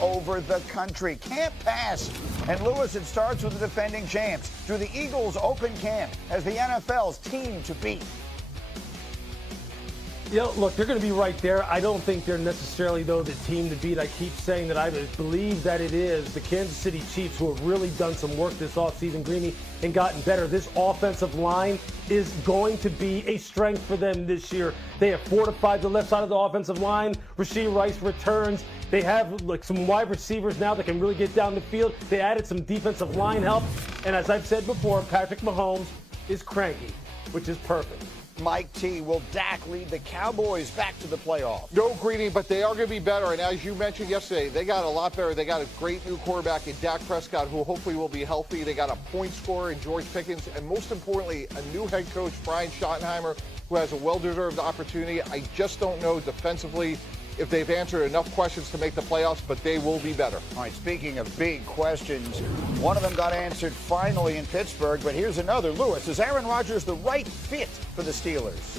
over the country. Can't pass. And Lewis, it starts with the defending champs. Do the Eagles open camp as the NFL's team to beat? Look, they're going to be right there. I don't think they're necessarily, though, the team to beat. I keep saying that I believe that it is the Kansas City Chiefs who have really done some work this offseason, Greeny, and gotten better. This offensive line is going to be a strength for them this year. They have fortified the left side of the offensive line. Rashee Rice returns. They have some wide receivers now that can really get down the field. They added some defensive line help. And as I've said before, Patrick Mahomes is cranky, which is perfect. Mike T, will Dak lead the Cowboys back to the playoffs? No, Greeny, but they are going to be better. And as you mentioned yesterday, they got a lot better. They got a great new quarterback in Dak Prescott, who hopefully will be healthy. They got a point scorer in George Pickens. And most importantly, a new head coach, Brian Schottenheimer, who has a well-deserved opportunity. I just don't know defensively if they've answered enough questions to make the playoffs, but they will be better. All right, speaking of big questions, one of them got answered finally in Pittsburgh, but here's another. Lewis, is Aaron Rodgers the right fit for the Steelers?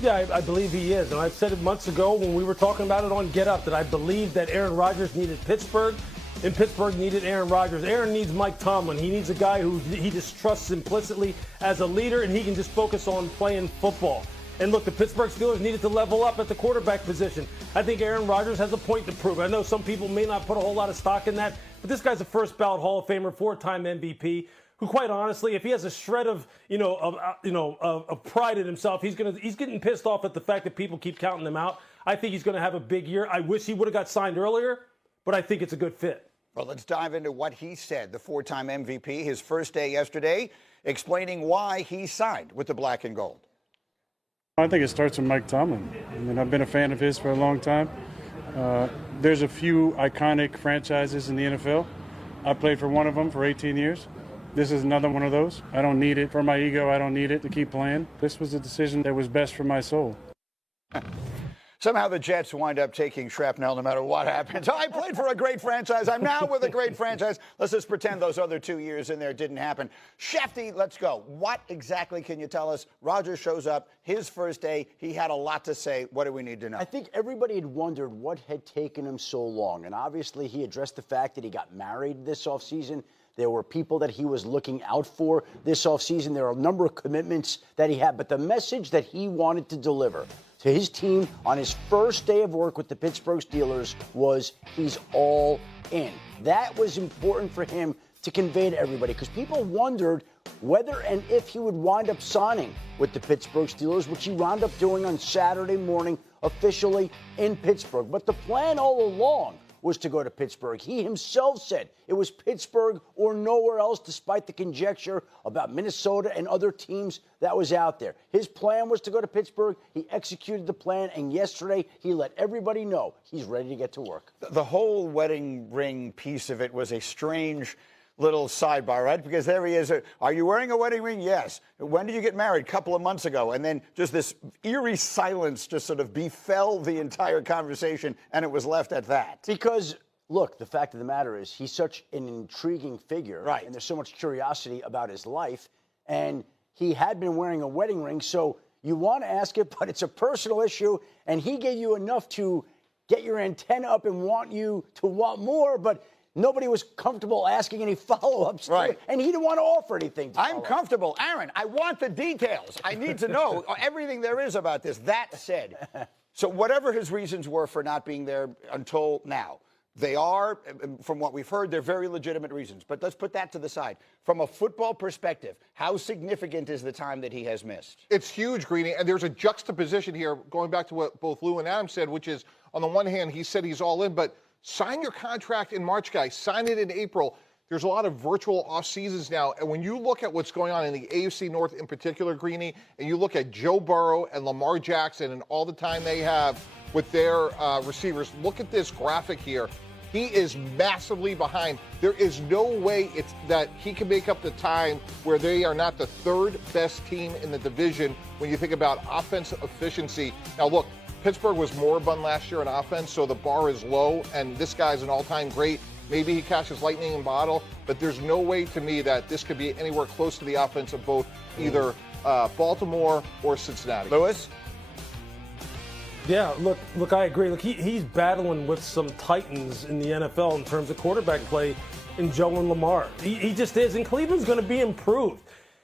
Yeah, I believe he is. And I've said it months ago when we were talking about it on Get Up that I believe that Aaron Rodgers needed Pittsburgh and Pittsburgh needed Aaron Rodgers. Aaron needs Mike Tomlin. He needs a guy who he just trusts implicitly as a leader, and he can just focus on playing football. And look, the Pittsburgh Steelers needed to level up at the quarterback position. I think Aaron Rodgers has a point to prove. I know some people may not put a whole lot of stock in that, but this guy's a first ballot Hall of Famer, 4-time MVP, who, quite honestly, if he has a shred of pride in himself, he's getting pissed off at the fact that people keep counting him out. I think he's going to have a big year. I wish he would have got signed earlier, but I think it's a good fit. Well, let's dive into what he said. The 4-time MVP, his first day yesterday, explaining why he signed with the Black and Gold. I think it starts with Mike Tomlin. I mean, I've been a fan of his for a long time. There's a few iconic franchises in the NFL. I played for one of them for 18 years. This is another one of those. I don't need it for my ego. I don't need it to keep playing. This was a decision that was best for my soul. Somehow the Jets wind up taking shrapnel no matter what happens. I played for a great franchise. I'm now with a great franchise. Let's just pretend those other 2 years in there didn't happen. Shefty, let's go. What exactly can you tell us? Rodgers shows up, his first day. He had a lot to say. What do we need to know? I think everybody had wondered what had taken him so long. And obviously he addressed the fact that he got married this offseason. There were people that he was looking out for this offseason. There are a number of commitments that he had. But the message that he wanted to deliver to his team on his first day of work with the Pittsburgh Steelers was he's all in. That was important for him to convey to everybody because people wondered whether and if he would wind up signing with the Pittsburgh Steelers, which he wound up doing on Saturday morning officially in Pittsburgh. But the plan all along was to go to Pittsburgh. He himself said it was Pittsburgh or nowhere else, despite the conjecture about Minnesota and other teams that was out there. His plan was to go to Pittsburgh. He executed the plan, and yesterday he let everybody know he's ready to get to work. The whole wedding ring piece of it was a strange little sidebar, right? Because there he is. Are you wearing a wedding ring? Yes. When did you get married? A couple of months ago. And then just this eerie silence just sort of befell the entire conversation, and it was left at that. Because, look, the fact of the matter is he's such an intriguing figure. Right. And there's so much curiosity about his life. And he had been wearing a wedding ring, so you want to ask it, but it's a personal issue. And he gave you enough to get your antenna up and want you to want more, but nobody was comfortable asking any follow-ups. Right. And he didn't want to offer anything. I'm comfortable. Aaron, I want the details. I need to know everything there is about this. That said, so whatever his reasons were for not being there until now, they are, from what we've heard, they're very legitimate reasons. But let's put that to the side. From a football perspective, how significant is the time that he has missed? It's huge, Greeny, and there's a juxtaposition here, going back to what both Lou and Adam said, which is, on the one hand, he said he's all in, but sign your contract in March, guys. Sign it in April. There's a lot of virtual off seasons now. And when you look at what's going on in the AFC North in particular, Greeny, and you look at Joe Burrow and Lamar Jackson and all the time they have with their receivers, look at this graphic here. He is massively behind. There is no way that he can make up the time where they are not the third best team in the division when you think about offensive efficiency. Now, look, Pittsburgh was moribund last year in offense, so the bar is low, and this guy's an all-time great. Maybe he catches lightning in a bottle, but there's no way to me that this could be anywhere close to the offense of both either Baltimore or Cincinnati. Lewis? Yeah, look, I agree. Look, he's battling with some titans in the NFL in terms of quarterback play in Joe and Lamar. He just is, and Cleveland's going to be improved.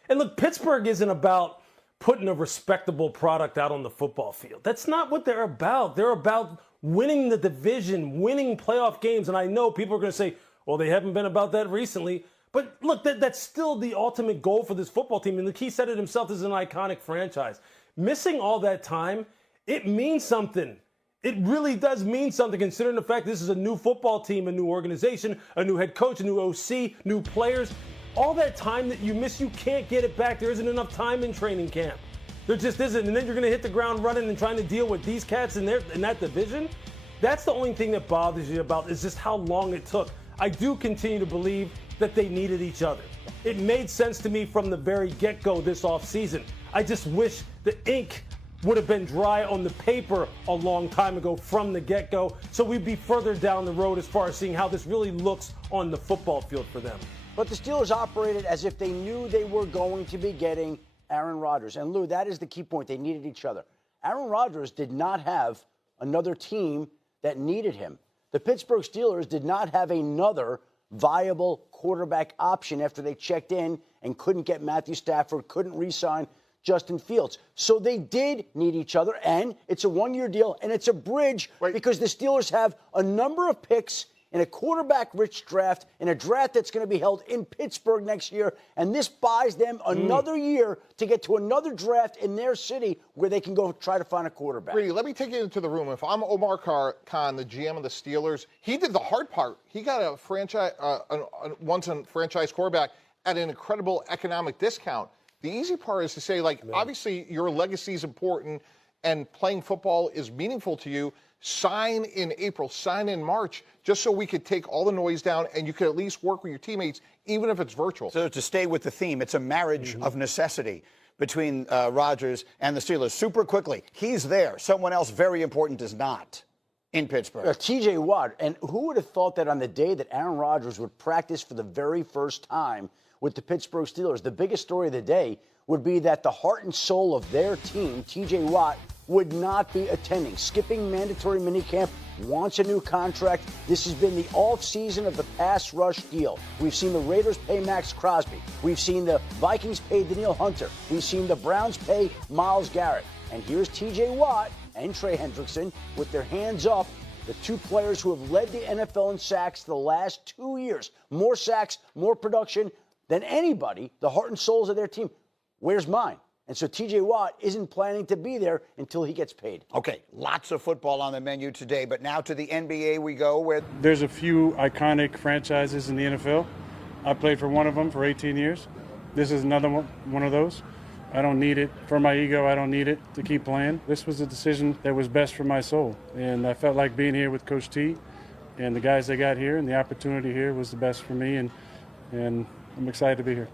And look, Pittsburgh isn't about putting a respectable product out on the football field. That's not what they're about. They're about winning the division, winning playoff games. And I know people are going to say, well, they haven't been about that recently. But look, that's still the ultimate goal for this football team. And he said it himself, this is an iconic franchise. Missing all that time, it means something. It really does mean something, considering the fact this is a new football team, a new organization, a new head coach, a new OC, new players. All that time that you miss, you can't get it back. There isn't enough time in training camp. There just isn't. And then you're going to hit the ground running and trying to deal with these cats in that division. That's the only thing that bothers you about is just how long it took. I do continue to believe that they needed each other. It made sense to me from the very get-go this offseason. I just wish the ink would have been dry on the paper a long time ago from the get-go, so we'd be further down the road as far as seeing how this really looks on the football field for them. But the Steelers operated as if they knew they were going to be getting Aaron Rodgers. And Lou, that is the key point. They needed each other. Aaron Rodgers did not have another team that needed him. The Pittsburgh Steelers did not have another viable quarterback option after they checked in and couldn't get Matthew Stafford, couldn't re-sign Justin Fields. So they did need each other, and it's a one-year deal, and it's a bridge because the Steelers have a number of picks in a quarterback-rich draft, in a draft that's going to be held in Pittsburgh next year, and this buys them another year to get to another draft in their city where they can go try to find a quarterback. Brady, let me take you into the room. If I'm Omar Khan, the GM of the Steelers, he did the hard part. He got a franchise, once-a-franchise quarterback at an incredible economic discount. The easy part is to say, obviously your legacy is important and playing football is meaningful to you. Sign in April, sign in March, just so we could take all the noise down and you could at least work with your teammates, even if it's virtual. So to stay with the theme, it's a marriage of necessity between Rodgers and the Steelers. Super quickly, he's there. Someone else very important is not in Pittsburgh. T.J. Watt, and who would have thought that on the day that Aaron Rodgers would practice for the very first time with the Pittsburgh Steelers, the biggest story of the day would be that the heart and soul of their team, T.J. Watt, would not be attending. Skipping mandatory minicamp, wants a new contract. This has been the offseason of the pass rush deal. We've seen the Raiders pay Max Crosby. We've seen the Vikings pay Danielle Hunter. We've seen the Browns pay Myles Garrett. And here's T.J. Watt and Trey Hendrickson with their hands up, the two players who have led the NFL in sacks the last 2 years. More sacks, more production than anybody, the heart and souls of their team. Where's mine? And so T.J. Watt isn't planning to be there until he gets paid. Okay, lots of football on the menu today, but now to the NBA we go with. There's a few iconic franchises in the NFL. I played for one of them for 18 years. This is another one of those. I don't need it for my ego. I don't need it to keep playing. This was a decision that was best for my soul. And I felt like being here with Coach T and the guys that got here and the opportunity here was the best for me. And I'm excited to be here.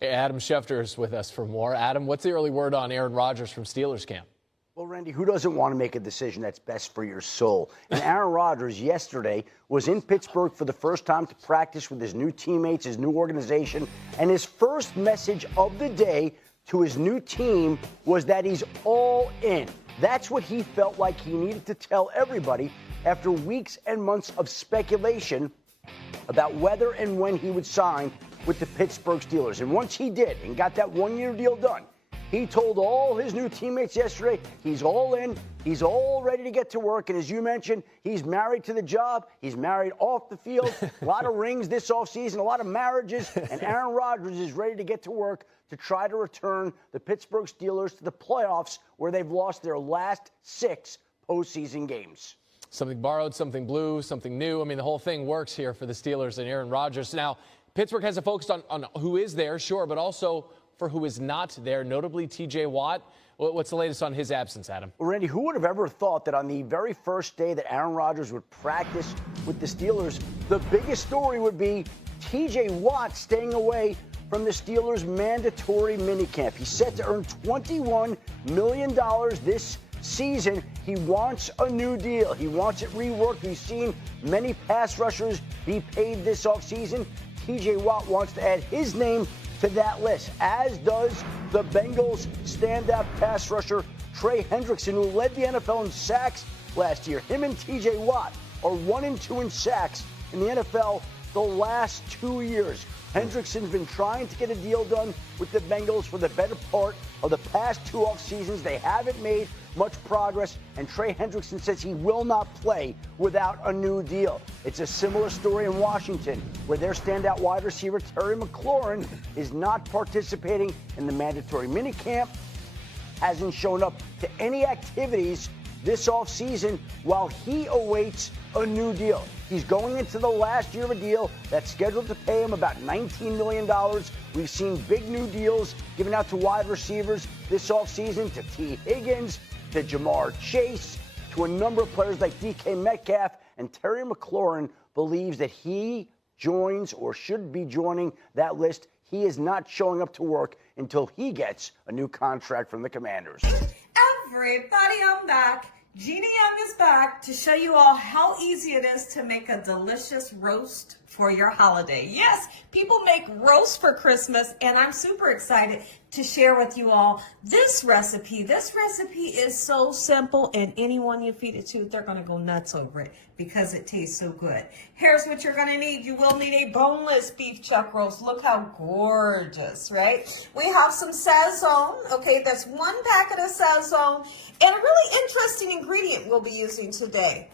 Adam Schefter is with us for more. Adam, what's the early word on Aaron Rodgers from Steelers camp? Well, Randy, who doesn't want to make a decision that's best for your soul? And Aaron Rodgers yesterday was in Pittsburgh for the first time to practice with his new teammates, his new organization, and his first message of the day to his new team was that he's all in. That's what he felt like he needed to tell everybody after weeks and months of speculation about whether and when he would sign with the Pittsburgh Steelers. And once he did and got that one-year deal done, he told all his new teammates yesterday he's all in, he's all ready to get to work. And as you mentioned, he's married to the job, he's married off the field, a lot of rings this offseason, a lot of marriages, and Aaron Rodgers is ready to get to work to try to return the Pittsburgh Steelers to the playoffs where they've lost their last 6 postseason games. Something borrowed, something blue, something new. I mean, the whole thing works here for the Steelers and Aaron Rodgers. Now, Pittsburgh has a focus on who is there, sure, but also for who is not there, notably T.J. Watt. What's the latest on his absence, Adam? Well, Randy, who would have ever thought that on the very first day that Aaron Rodgers would practice with the Steelers, the biggest story would be T.J. Watt staying away from the Steelers' mandatory minicamp. He's set to earn $21 million this season. He wants a new deal. He wants it reworked. We've seen many pass rushers be paid this offseason. T.J. Watt wants to add his name to that list, as does the Bengals standout pass rusher Trey Hendrickson, who led the NFL in sacks last year. Him and TJ Watt are 1 and 2 in sacks in the NFL the last 2 years. Hendrickson's been trying to get a deal done with the Bengals for the better part of the past 2 off seasons. They haven't made much progress, and Trey Hendrickson says he will not play without a new deal. It's a similar story in Washington, where their standout wide receiver, Terry McLaurin, is not participating in the mandatory minicamp, hasn't shown up to any activities this offseason while he awaits a new deal. He's going into the last year of a deal that's scheduled to pay him about $19 million. We've seen big new deals given out to wide receivers this offseason, to T. Higgins, to Jamar Chase, to a number of players like DK Metcalf. And Terry McLaurin believes that he joins or should be joining that list. He is not showing up to work until he gets a new contract from the Commanders. Everybody, I'm back. Jeannie Young is back to show you all how easy it is to make a delicious roast for your holiday. Yes, people make roasts for Christmas, and I'm super excited to share with you all this recipe. This recipe is so simple, and anyone you feed it to, they're going to go nuts over it because it tastes so good. Here's what you're going to need. You will need a boneless beef chuck roast. Look how gorgeous, right? We have some sazon. Okay, that's 1 packet of sazon, and a really interesting ingredient we'll be using today.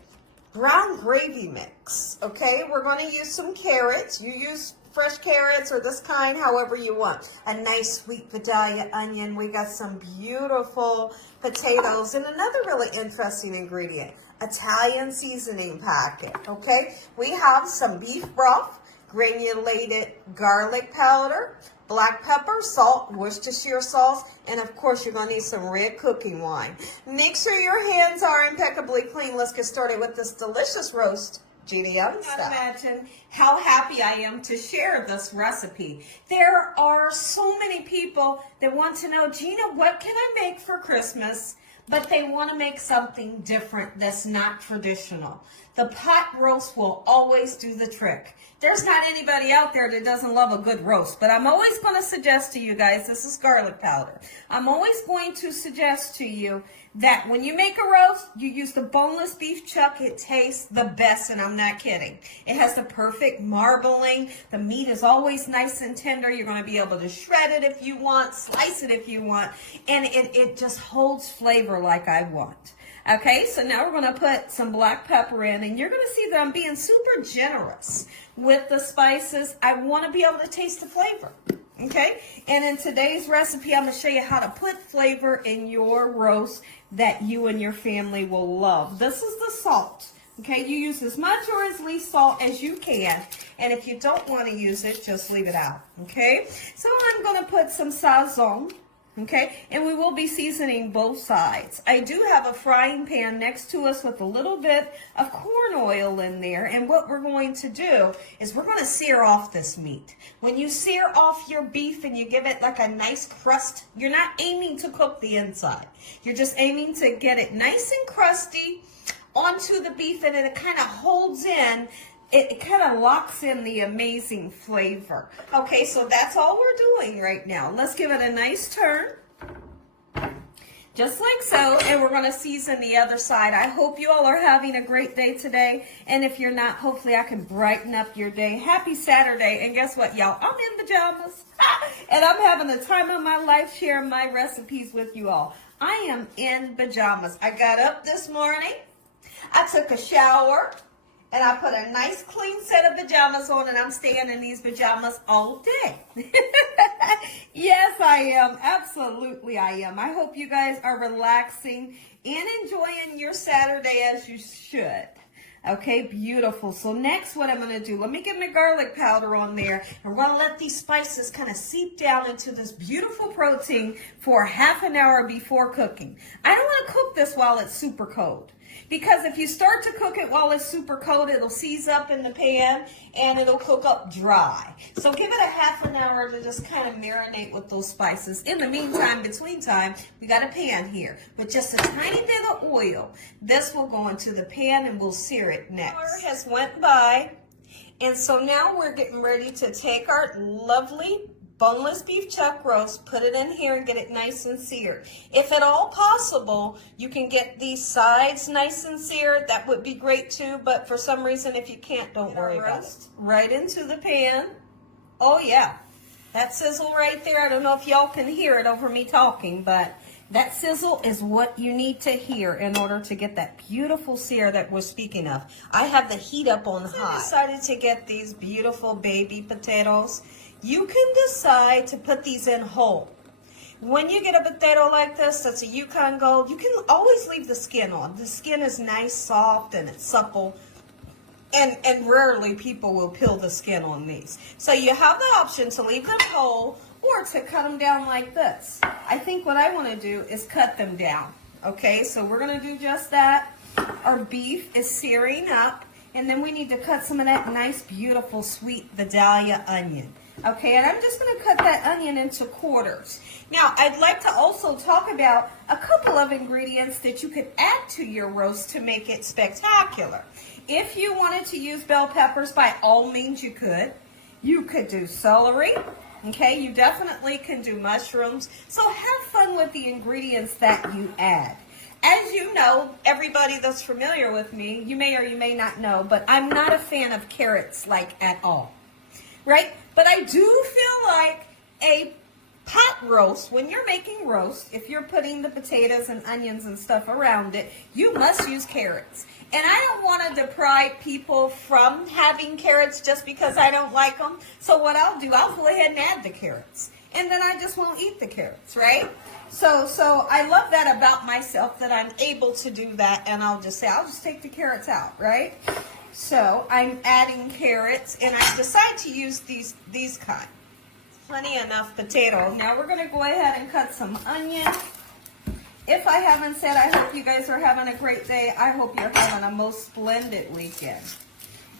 Brown gravy mix, okay? We're going to use some carrots. You use fresh carrots or this kind, however you want. A nice sweet Vidalia onion. We got some beautiful potatoes and another really interesting ingredient, Italian seasoning packet, okay? We have some beef broth, granulated garlic powder, black pepper, salt, Worcestershire sauce, and of course you're going to need some red cooking wine. Make sure your hands are impeccably clean. Let's get started with this delicious roast. Jeannie Young style. I can't imagine how happy I am to share this recipe. There are so many people that want to know, Gina, what can I make for Christmas? But they want to make something different that's not traditional. The pot roast will always do the trick. There's not anybody out there that doesn't love a good roast, but I'm always going to suggest to you guys, this is garlic powder. I'm always going to suggest to you that when you make a roast, you use the boneless beef chuck. It tastes the best, and I'm not kidding. It has the perfect marbling. The meat is always nice and tender. You're going to be able to shred it if you want, slice it if you want, and it just holds flavor like I want. Okay, so now we're going to put some black pepper in, and you're going to see that I'm being super generous with the spices. I want to be able to taste the flavor. Okay, and in today's recipe, I'm going to show you how to put flavor in your roast that you and your family will love. This is the salt. Okay, you use as much or as least salt as you can, and if you don't want to use it, just leave it out. Okay, so I'm going to put some sazon. Okay, and we will be seasoning both sides. I do have a frying pan next to us with a little bit of corn oil in there, and what we're going to do is we're going to sear off this meat. When you sear off your beef and you give it like a nice crust, you're not aiming to cook the inside. You're just aiming to get it nice and crusty onto the beef, and it kind of holds in. It kind of locks in the amazing flavor. Okay, so that's all we're doing right now. Let's give it a nice turn. Just like so, and we're going to season the other side. I hope you all are having a great day today, and if you're not, hopefully I can brighten up your day. Happy Saturday, and guess what, y'all? I'm in pajamas, and I'm having the time of my life sharing my recipes with you all. I am in pajamas. I got up this morning, I took a shower, and I put a nice clean set of pajamas on, and I'm staying in these pajamas all day. Yes, I am. Absolutely, I am. I hope you guys are relaxing and enjoying your Saturday as you should. Okay, beautiful. So next, what I'm going to do, let me get my garlic powder on there, and we're going to let these spices kind of seep down into this beautiful protein for half an hour before cooking. I don't want to cook this while it's super cold, because if you start to cook it while it's super cold, it'll seize up in the pan and it'll cook up dry. So give it a half an hour to just kind of marinate with those spices. In the meantime, between time, we got a pan here with just a tiny bit of oil. This will go into the pan and we'll sear it next. Hour has went by, and so now we're getting ready to take our lovely boneless beef chuck roast, put it in here and get it nice and seared. If at all possible, you can get these sides nice and seared. That would be great too, but for some reason, if you can't, don't worry about it. Right into the pan. Oh yeah, that sizzle right there. I don't know if y'all can hear it over me talking, but that sizzle is what you need to hear in order to get that beautiful sear that we're speaking of. I have the heat up on high. I decided to get these beautiful baby potatoes. You can decide to put these in whole. When you get a potato like this, that's a Yukon Gold, you can always leave the skin on. The skin is nice, soft, and it's supple. And rarely people will peel the skin on these. So you have the option to leave them whole or to cut them down like this. I think what I want to do is cut them down. Okay, so we're going to do just that. Our beef is searing up, and then we need to cut some of that nice, beautiful, sweet Vidalia onion. Okay, and I'm just going to cut that onion into quarters. Now, I'd like to also talk about a couple of ingredients that you could add to your roast to make it spectacular. If you wanted to use bell peppers, by all means you could. You could do celery. Okay, you definitely can do mushrooms. So have fun with the ingredients that you add. As you know, everybody that's familiar with me, you may or you may not know, but I'm not a fan of carrots like at all. Right? But I do feel like a pot roast, when you're making roast, if you're putting the potatoes and onions and stuff around it, you must use carrots. And I don't want to deprive people from having carrots just because I don't like them. So what I'll do, I'll go ahead and add the carrots. And then I just won't eat the carrots, right? So I love that about myself, that I'm able to do that. And I'll just say, I'll just take the carrots out, right? So I'm adding carrots, and I decide to use these kind. Plenty enough potato. Now we're going to go ahead and cut some onion. If I haven't said, I hope you guys are having a great day. I hope you're having a most splendid weekend.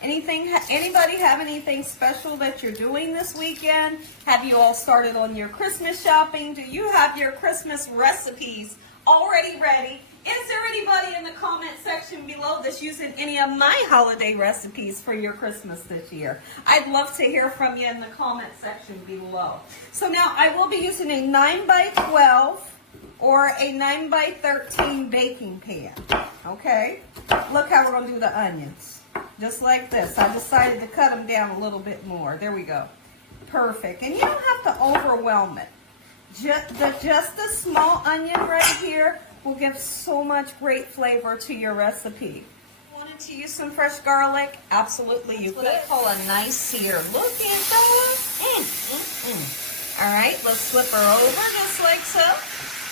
Anybody have anything special that you're doing this weekend? Have you all started on your Christmas shopping? Do you have your Christmas recipes already ready? Is there anybody in the comment section below that's using any of my holiday recipes for your Christmas this year? I'd love to hear from you in the comment section below. So now I will be using a 9x12 or a 9x13 baking pan. Okay? Look how we're going to do the onions. Just like this. I decided to cut them down a little bit more. There we go. Perfect. And you don't have to overwhelm it. Just a small onion right here will give so much great flavor to your recipe. Wanted to use some fresh garlic? Absolutely, you could. What I call a nice sear. Look at that. All right, let's flip her over just like so.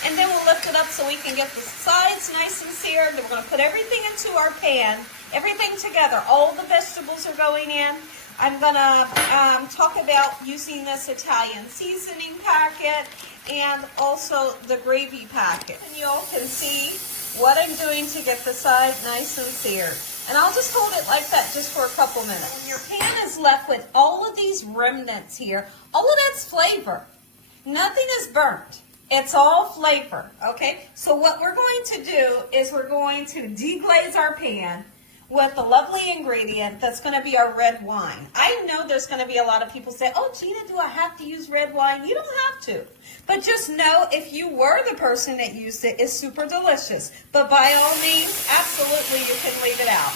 And then we'll lift it up so we can get the sides nice and seared. Then we're going to put everything into our pan, everything together. All the vegetables are going in. I'm going to talk about using this Italian seasoning packet and also the gravy packet. And you all can see what I'm doing to get the side nice and seared. And I'll just hold it like that just for a couple minutes. When your pan is left with all of these remnants here, all of that's flavor. Nothing is burnt. It's all flavor, okay? So what we're going to do is we're going to deglaze our pan with a lovely ingredient that's going to be our red wine. I know there's going to be a lot of people say, oh, Gina, do I have to use red wine? You don't have to. But just know if you were the person that used it, it's super delicious. But by all means, absolutely, you can leave it out.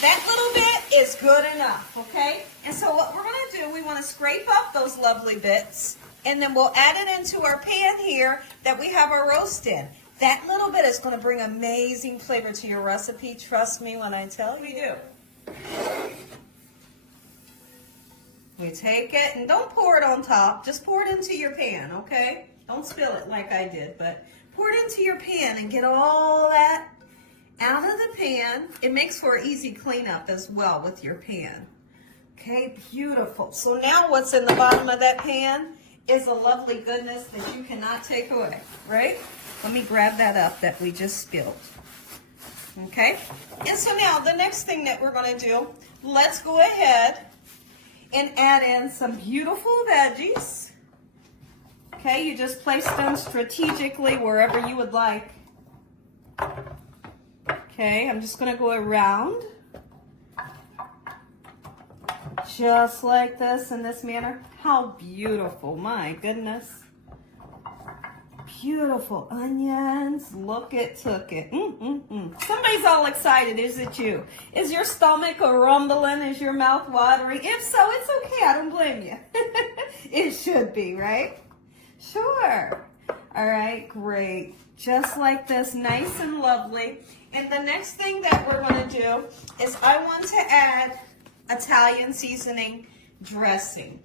That little bit is good enough, okay? And so what we're going to do, we want to scrape up those lovely bits, and then we'll add it into our pan here that we have our roast in. That little bit is going to bring amazing flavor to your recipe. Trust me when I tell you. We do. We take it, and don't pour it on top. Just pour it into your pan, okay? Don't spill it like I did, but pour it into your pan and get all that out of the pan. It makes for easy cleanup as well with your pan. Okay, beautiful. So now what's in the bottom of that pan is a lovely goodness that you cannot take away, right? Let me grab that up that we just spilled. Okay? And so now the next thing that we're going to do, let's go ahead and add in some beautiful veggies. Okay, you just place them strategically wherever you would like. Okay, I'm just going to go around. just like this in this manner. How beautiful, my goodness. Beautiful onions. Look it, took it. Somebody's all excited. Is it you? Is your stomach a rumbling? Is your mouth watering? If so, it's okay. I don't blame you. It should be, right? Sure. All right, great. Just like this, nice and lovely. And the next thing that we're going to do is I want to add Italian seasoning dressing.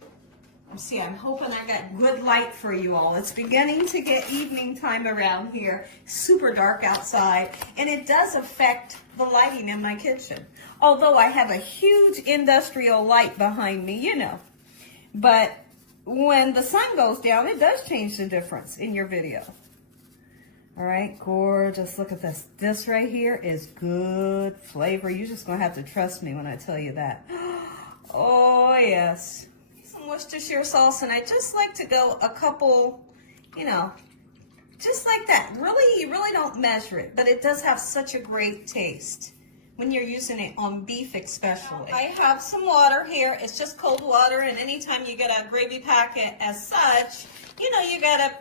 See, I'm hoping I got good light for you all. It's beginning to get evening time around here. Super dark outside, and it does affect the lighting in my kitchen. Although I have a huge industrial light behind me, you know. But when the sun goes down, it does change the difference in your video. All right, gorgeous. Look at this. This right here is good flavor. You're just going to have to trust me when I tell you that. Oh, yes. Some Worcestershire sauce, and I just like to go a couple, you know, just like that. Really, you really don't measure it, but it does have such a great taste when you're using it on beef especially. I have some water here. It's just cold water, and anytime you get a gravy packet as such, you know, you got to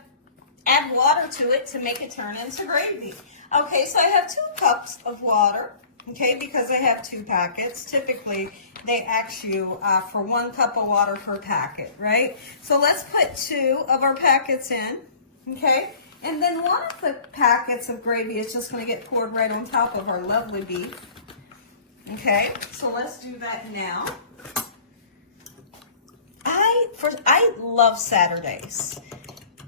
add water to it to make it turn into gravy. Okay, so I have 2 cups of water, okay, because I have 2 packets. Typically, they ask you for 1 cup of water per packet, right? So let's put 2 of our packets in, okay? And then 1 of the packets of gravy is just going to get poured right on top of our lovely beef. Okay, so let's do that now. I love Saturdays.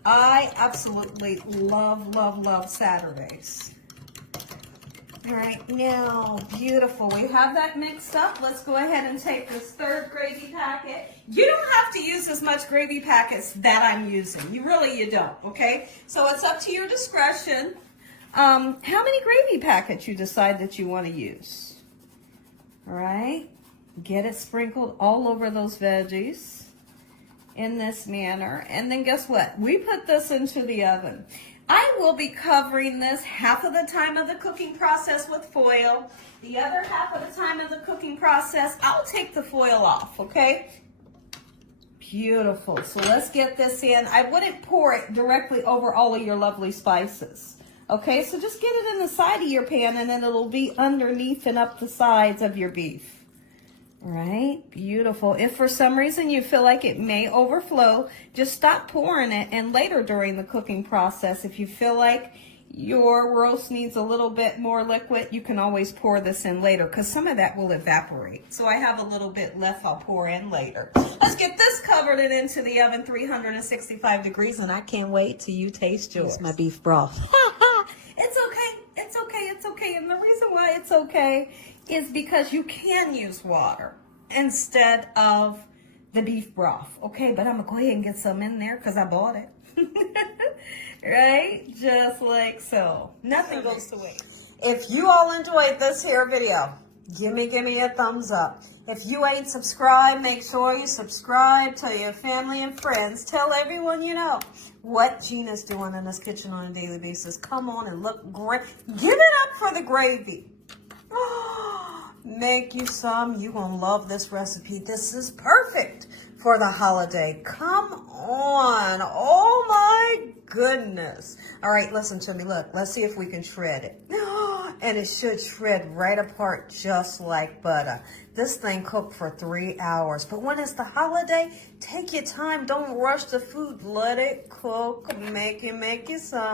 I absolutely love Saturdays. All right, now, beautiful. We have that mixed up. Let's go ahead and take this 3rd gravy packet. You don't have to use as much gravy packets that I'm using. You don't, okay? So it's up to your discretion. How many gravy packets you decide that you want to use. All right, get it sprinkled all over those veggies in this manner. And then guess what? We put this into the oven. I will be covering this half of the time of the cooking process with foil. The other half of the time of the cooking process, I'll take the foil off, okay? Beautiful. So let's get this in. I wouldn't pour it directly over all of your lovely spices. Okay, so just get it in the side of your pan, and then it'll be underneath and up the sides of your beef. All right, beautiful. If for some reason you feel like it may overflow, just stop pouring it, and later during the cooking process, if you feel like your roast needs a little bit more liquid, you can always pour this in later, because some of that will evaporate. So I have a little bit left I'll pour in later. Let's get this covered and into the oven, 365 degrees, and I can't wait till you taste yours. My beef broth. It's okay, it's okay, it's okay. And the reason why it's okay is because you can use water instead of the beef broth, okay? But I'm gonna go ahead and get some in there because I bought it. Right? Just like so. Nothing goes to waste. If you all enjoyed this here video, give me a thumbs up. If you ain't subscribed, make sure you subscribe. Tell your family and friends. Tell everyone you know what Gina's doing in this kitchen on a daily basis. Come on and look great. Give it up for the gravy. Make you some. You're going to love this recipe. This is perfect for the holiday. Come on. Oh, my goodness. All right, listen to me. Look, let's see if we can shred it. And it should shred right apart just like butter. This thing cooked for 3 hours. But when it's the holiday, take your time. Don't rush the food. Let it cook. Make you some.